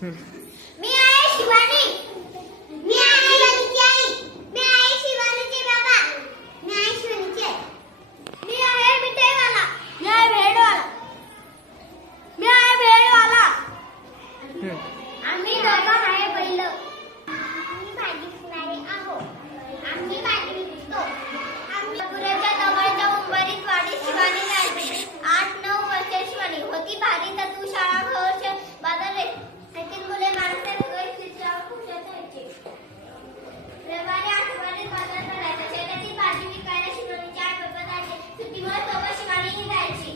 मी आहे शिवानी. मी आहे शिवानीची आई. मी आहे शिवानीचे बाबा. मी आहे शिवानीची आई. मी आहे मिठाईवाला. मी आहे भेळवाला. मी आहे भेळवाला. आम्ही दोघं आहे बैल. आम्ही भाजी विकणारे आहोत. आम्ही भाजी विकतो. आम्ही पुराच्या जवळच्या उंबरीत वाडी शिवानी राहायची. 8-9 वर्षे शिवानी होती भारी तू शाळा घर बाजार रे. त्यातील मुले माणसे सगळे चित्रावर खुशात राहायचे. रविवारी आठवड्यात बाजार भरायचा. शेतातील भाजी विकायला शिवानीचे आई बाबा जायचे. सुट्टीमुळे सोबत शिवानी जायची.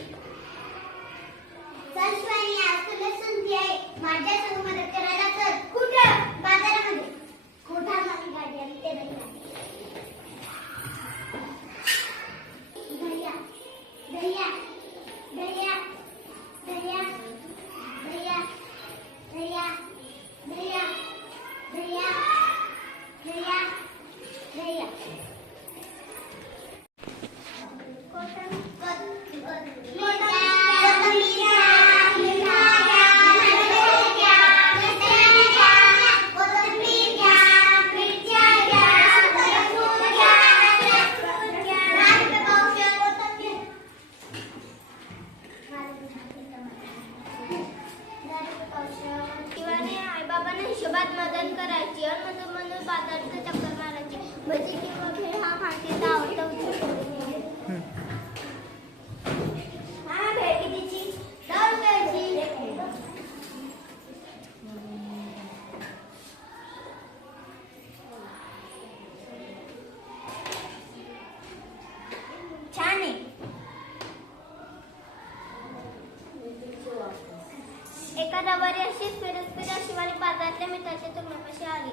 चल शिवानी, आज तुला संधी आहे. माझ्या संग मदत करायला चल. कुठं? बाजारामध्ये. खोटा माझी गाडी आली ते नाही. भैया भैया भैया भैया भैया भैया भैया भैया भैया भैया शिवानी आई बाबांना हिशोबात मदत करायची आणि म्हणून बाजारात चक्कर मारायची. भजी किंवा भेळ हा खाण्याचा आवडता उद्योग. हा भेळ कितीची? 10 रुपयाची. छान आहे. एका रविवारी अशीच फिरत शिवानी बाजारातल्या मित्राच्या तुरुंगापाशी आली.